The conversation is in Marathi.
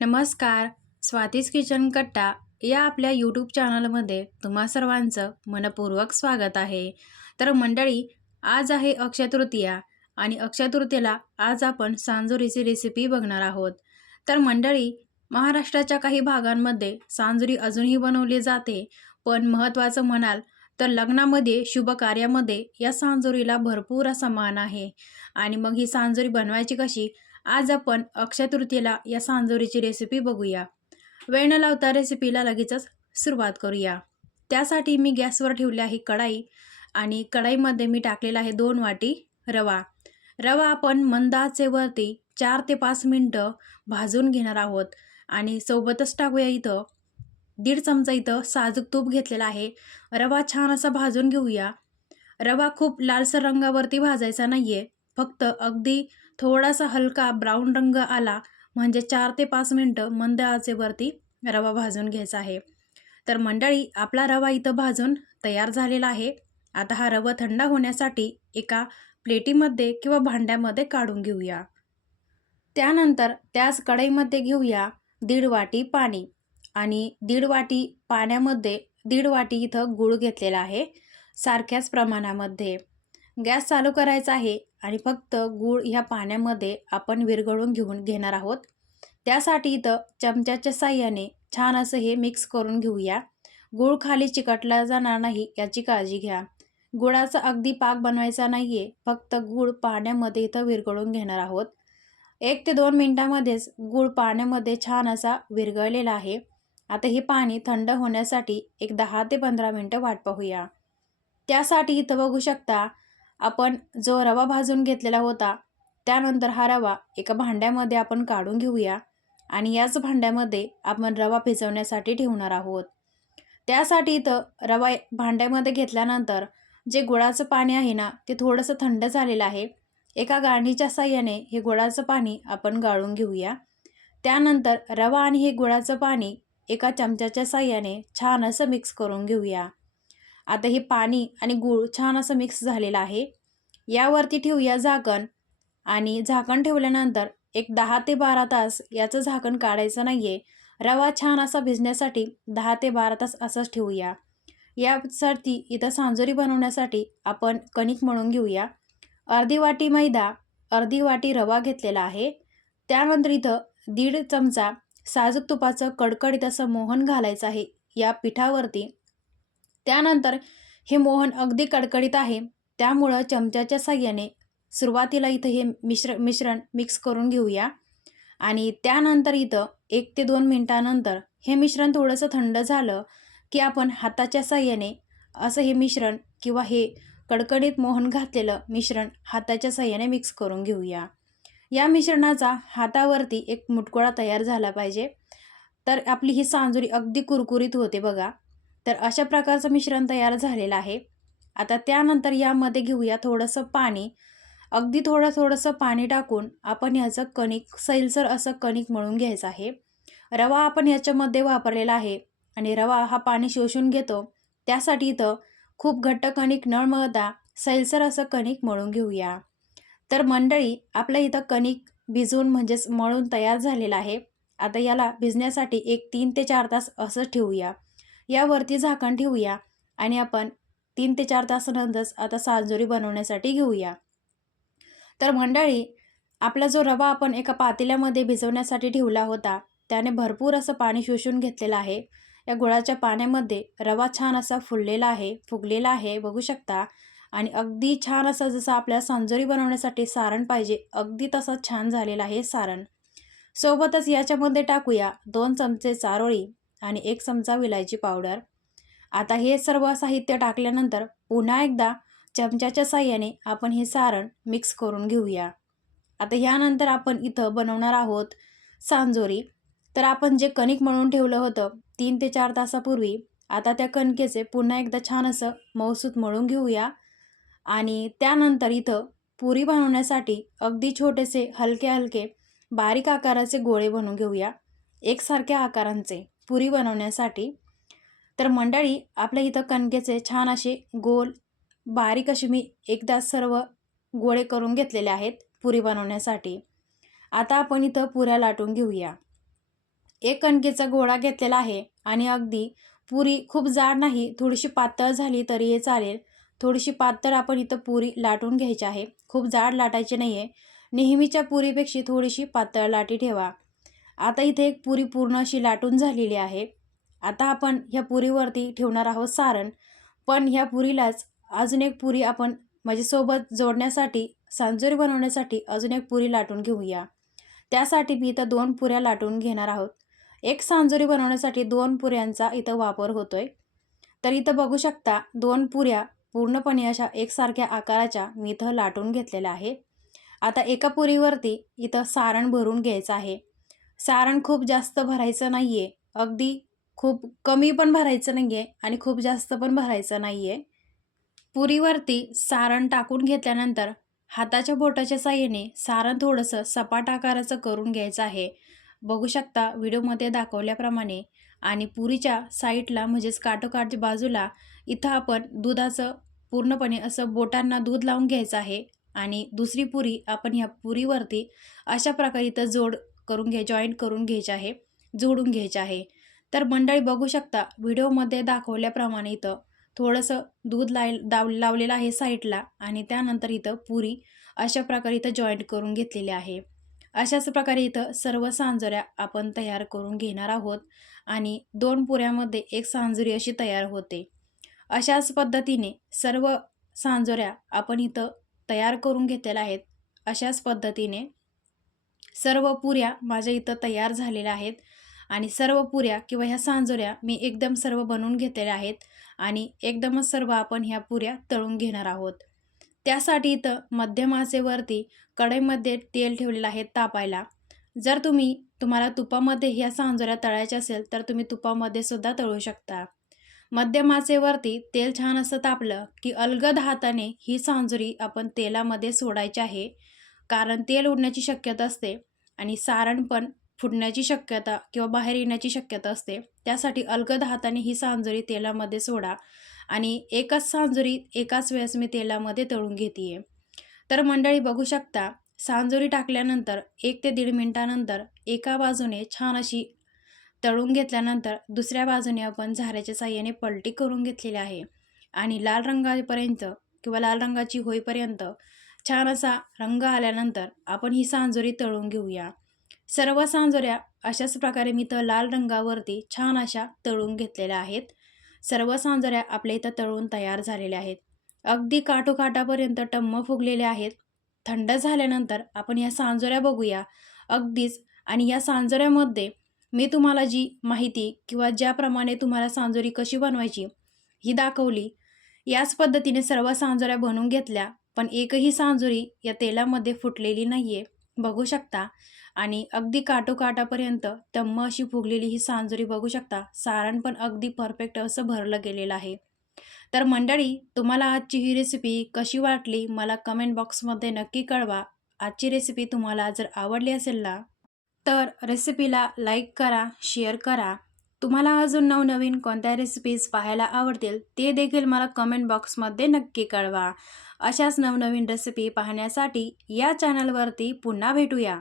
नमस्कार स्वातीज किचन कट्टा या आपल्या यूट्यूब चॅनलमध्ये तुम्हा सर्वांचं मनपूर्वक स्वागत आहे. तर मंडळी आज आहे अक्षय तृतीया आणि अक्षय तृतीयेला आज आपण सांजुरीची रेसिपी बघणार आहोत. तर मंडळी महाराष्ट्राच्या काही भागांमध्ये सांजुरी अजूनही बनवली जाते पण महत्त्वाचं म्हणाल तर लग्नामध्ये शुभ कार्यामध्ये या सांजुरीला भरपूर असा मान आहे. आणि मग ही सांजुरी बनवायची कशी? आज आपण अक्षय तृतीयेला या सांजोरीची रेसिपी बघूया. वेळ न लावता रेसिपीला लगेचच सुरुवात करूया. त्यासाठी मी गॅसवर ठेवली आहे कढाई आणि कढाईमध्ये मी टाकलेला आहे दोन वाटी रवा. रवा आपण मंद आचेवरती चार ते पाच मिनटं भाजून घेणार आहोत आणि सोबतच टाकूया इथं दीड चमचा इथं साजूक तूप घेतलेला आहे. रवा छान असा भाजून घेऊया. रवा खूप लालसर रंगावरती भाजायचा नाही आहे फक्त अगदी थोडासा हलका ब्राऊन रंग आला म्हणजे चार ते पाच मिनटं मंद आचेवरती रवा भाजून घ्यायचा आहे. तर मंडळी आपला रवा इथं भाजून तयार झालेला आहे. आता हा रवा थंड होण्यासाठी एका प्लेटीमध्ये किंवा भांड्यामध्ये काढून घेऊया. त्यानंतर त्याच कढईमध्ये घेऊया दीड वाटी पाणी आणि दीड वाटी पाण्यामध्ये दीड वाटी इथं गूळ घेतलेला आहे सारख्याच प्रमाणामध्ये. गॅस चालू करायचा आहे. आणि फक्त गूळ ह्या पाण्यामध्ये आपण विरघळून घेऊन घेणार आहोत. त्यासाठी इथं चमच्याच्या साह्याने छान असं हे मिक्स करून घेऊया. गूळ खाली चिकटला जाणार नाही याची काळजी घ्या. गुळाचा अगदी पाक बनवायचा नाही आहे फक्त गूळ पाण्यामध्ये इथं विरघळून घेणार आहोत. एक ते दोन मिनटामध्येच गूळ पाण्यामध्ये छान असा विरघळलेला आहे. आता हे पाणी थंड होण्यासाठी एक दहा ते पंधरा मिनटं वाट पाहूया. त्यासाठी इथं बघू शकता आपण जो रवा भाजून घेतलेला होता त्यानंतर हा रवा एका भांड्यामध्ये आपण काढून घेऊया आणि याच भांड्यामध्ये आपण रवा भिजवण्यासाठी ठेवणार आहोत. त्यासाठी इथं रवा भांड्यामध्ये घेतल्यानंतर जे गुळाचं पाणी आहे ना ते थोडंसं थंड झालेलं आहे. एका गाळणीच्या साह्याने हे गुळाचं पाणी आपण गाळून घेऊया. त्यानंतर रवा आणि हे गुळाचं पाणी एका चमच्याच्या साह्याने छान असं मिक्स करून घेऊया. आता हे पाणी आणि गूळ छान असं मिक्स झालेलं आहे. यावरती ठेवूया झाकण. आणि झाकण ठेवल्यानंतर एक दहा ते बारा तास याचं झाकण काढायचं नाही आहे रवा छान असा भिजण्यासाठी दहा ते बारा तास असंच ठेवूया. यासाठी इथं सांजोरी बनवण्यासाठी आपण कणिक म्हणून घेऊया. अर्धी वाटी मैदा अर्धी वाटी रवा घेतलेला आहे. त्यानंतर इथं दीड चमचा साजूक तुपाचं कडकडीत असं मोहन घालायचं आहे. या पिठावरती त्यानंतर हे मोहन अगदी कडकडीत आहे. त्यामुळं चमच्याच्या साह्याने सुरुवातीला इथं हे मिश्र मिश्रण मिक्स करून घेऊया. आणि त्यानंतर इथं एक ते दोन मिनटानंतर हे मिश्रण थोडंसं थंड झालं की आपण हाताच्या साह्याने असं हे मिश्रण किंवा हे कडकडीत मोहन घातलेलं मिश्रण हाताच्या साह्याने मिक्स करून घेऊया. या मिश्रणाचा हातावरती एक मुटकोळा तयार झाला पाहिजे. तर आपली ही सांजुरी अगदी कुरकुरीत होते बघा. तर अशा प्रकारचं मिश्रण तयार झालेलं आहे. आता त्यानंतर यामध्ये घेऊया थोडंसं पाणी. अगदी थोडं थोडंसं पाणी टाकून आपण ह्याचं कणिक सैलसर असं कणिक मळून घ्यायचं आहे. रवा आपण याच्यामध्ये वापरलेला आहे आणि रवा हा पाणी शोषून घेतो. त्यासाठी इथं खूप घट्ट कणिक न मळता सैलसर असं कणिक मळून घेऊया. तर मंडळी आपलं इथं कणिक भिजून म्हणजेच मळून तयार झालेलं आहे. आता याला भिजण्यासाठी एक तीन ते चार तास असं ठेवूया. यावरती झाकण ठेवूया आणि आपण तीन ते चार तासानंतरच आता सांजोरी बनवण्यासाठी घेऊया. तर मंडळी आपला जो रवा आपण एका पातेल्यामध्ये भिजवण्यासाठी ठेवला होता त्याने भरपूर असं पाणी शोषून घेतलेलं आहे. या गुळाच्या पाण्यामध्ये रवा छान असा फुललेला आहे फुगलेला आहे बघू शकता. आणि अगदी छान असं जसं आपल्याला सांजोरी बनवण्यासाठी सारण पाहिजे अगदी तसं छान झालेलं आहे सारण. सोबतच याच्यामध्ये टाकूया दोन चमचे चारोळी. आणि एक चमचा विलायची पावडर. आता हे सर्व साहित्य टाकल्यानंतर पुन्हा एकदा चमच्याच्या साह्याने आपण हे सारण मिक्स करून घेऊया. आता यानंतर आपण इथं बनवणार आहोत सांजोरी. तर आपण जे कणिक म्हणून ठेवलं होतं तीन ते चार तासापूर्वी आता त्या कणकेचे पुन्हा एकदा छान असं मौसूत मळून घेऊया. आणि त्यानंतर इथं पुरी बनवण्यासाठी अगदी छोटेसे हलके हलके बारीक आकाराचे गोळे बनवून घेऊया. एकसारख्या आकारांचे. पुरी बनवण्यासाठी. तर मंडळी आपल्या इथं कणकेचे छान असे गोल बारीक असे मी एकदा सर्व गोळे करून घेतलेले आहेत पुरी बनवण्यासाठी. आता आपण इथं पुऱ्या लाटून घेऊया. एक कणकेचा गोळा घेतलेला आहे आणि अगदी पुरी खूप जाड नाही थोडीशी पातळ झाली तरी चालेल. थोडीशी पातळ आपण इथं पुरी लाटून घ्यायची आहे. खूप जाड लाटायची नाही आहे नेहमीच्या पुरीपेक्षा थोडीशी पातळ लाटी ठेवा. आता इथे एक पुरी पूर्ण अशी लाटून झालेली आहे. आता आपण ह्या पुरीवरती ठेवणार आहोत सारण. पण ह्या पुरीलाच अजून एक पुरी आपण म्हणजे सोबत जोडण्यासाठी सांजोरी बनवण्यासाठी अजून एक पुरी लाटून घेऊया. त्यासाठी मी इथं दोन पुऱ्या लाटून घेणार आहोत. एक सांजोरी बनवण्यासाठी दोन पुऱ्यांचा इथं वापर होतोय. तर इथं बघू शकता दोन पुऱ्या पूर्णपणे अशा एकसारख्या आकाराच्या मी इथं लाटून घेतलेल्या आहे. आता एका पुरीवरती इथं सारण भरून घ्यायचं आहे. सारण खूप जास्त भरायचं नाही आहे अगदी खूप कमी पण भरायचं नाही आहे आणि खूप जास्त पण भरायचं नाही आहे पुरीवरती सारण टाकून घेतल्यानंतर हाताच्या बोटाच्या साह्याने सारण थोडंसं सपाट आकाराचं करून घ्यायचं आहे. बघू शकता व्हिडिओमध्ये दाखवल्याप्रमाणे आणि पुरीच्या साईडला म्हणजेच काठोकाठच्या बाजूला इथं आपण दुधाचं पूर्णपणे असं बोटांना दूध लावून घ्यायचं आहे आणि दुसरी पुरी आपण ह्या पुरीवरती अशा प्रकारे इथं जोड करून घ्या जॉईंट करून घ्यायचे आहे जोडून घ्यायचे आहे. तर मंडळी बघू शकता व्हिडिओमध्ये दाखवल्याप्रमाणे इथं थोडंसं दूध लाय दाव लावलेलं आहे साईडला आणि त्यानंतर इथं पुरी अशा प्रकारे इथं जॉईंट करून घेतलेली आहे. अशाच प्रकारे इथं सर्व सांजोऱ्या आपण तयार करून घेणार आहोत आणि दोन पुऱ्यामध्ये एक सांजुरी अशी तयार होते. अशाच पद्धतीने सर्व सांजोऱ्या आपण इथं तयार करून घेतलेल्या आहेत. अशाच पद्धतीने सर्व पुऱ्या माझ्या इथं तयार झालेल्या आहेत. आणि सर्व पुऱ्या किंवा ह्या सांजोऱ्या मी एकदम सर्व बनवून घेतलेल्या आहेत. आणि एकदमच सर्व आपण ह्या पुऱ्या तळून घेणार आहोत. त्यासाठी इथं मध्यमासेवरती कढईमध्ये तेल ठेवलेलं आहे तापायला. जर तुम्ही तुम्हाला तुपामध्ये ह्या सांजोऱ्या तळायच्या असेल तर तुम्ही तुपामध्ये सुद्धा तळू शकता. मध्यमासेवरती तेल छान असं तापलं की अलगद हाताने ही सांजोरी आपण तेलामध्ये सोडायची आहे. कारण तेल उडण्याची शक्यता असते आणि सारण पण फुटण्याची शक्यता किंवा बाहेर येण्याची शक्यता असते. त्यासाठी अलगद हाताने ही सांजोरी तेलामध्ये सोडा आणि एकच सांजोरी एकाच वेळेस मी तेलामध्ये तळून घेते तर मंडळी बघू शकता सांजोरी टाकल्यानंतर एक ते दीड मिनटानंतर एका बाजूने छान अशी तळून घेतल्यानंतर दुसऱ्या बाजूने आपण झाऱ्याच्या साह्याने पलटी करून घेतलेली आहे आणि लाल रंगापर्यंत किंवा लाल रंगाची होईपर्यंत छान असा रंग आल्यानंतर आपण ही सांजोरी तळून घेऊया. सर्व सांजोऱ्या अशाच प्रकारे मी तर लाल रंगावरती छान अशा तळून घेतलेल्या आहेत. सर्व सांजोऱ्या आपल्या इथं तळून तयार झालेल्या आहेत. अगदी काठोकाठापर्यंत टम्म फुगलेल्या आहेत. थंड झाल्यानंतर आपण या सांजोऱ्या बघूया. अगदीच. आणि या सांजोऱ्यामध्ये मी तुम्हाला जी माहिती किंवा ज्याप्रमाणे तुम्हाला सांजोरी कशी बनवायची ही दाखवली. याच पद्धतीने सर्व सांजोऱ्या बनवून घेतल्या. पण एकही सांजुरी या तेलामध्ये फुटलेली नाही आहे बघू शकता. आणि अगदी काटोकाटापर्यंत तम्म अशी फुगलेली ही सांजुरी बघू शकता. सारण पण अगदी परफेक्ट असं भरलं गेलेलं आहे. तर मंडळी तुम्हाला आजची ही रेसिपी कशी वाटली मला कमेंट बॉक्समध्ये नक्की कळवा. आजची रेसिपी तुम्हाला जर आवडली असेल ना तर रेसिपीला लाईक करा शेअर करा. तुम्हाला अजून नवनवीन कोणत्या रेसिपीज पाहायला आवडतील ते देखील मला कमेंट बॉक्समध्ये नक्की कळवा. अशाच नवनवीन रेसिपी पाहण्यासाठी या चॅनलवरती पुन्हा भेटूया.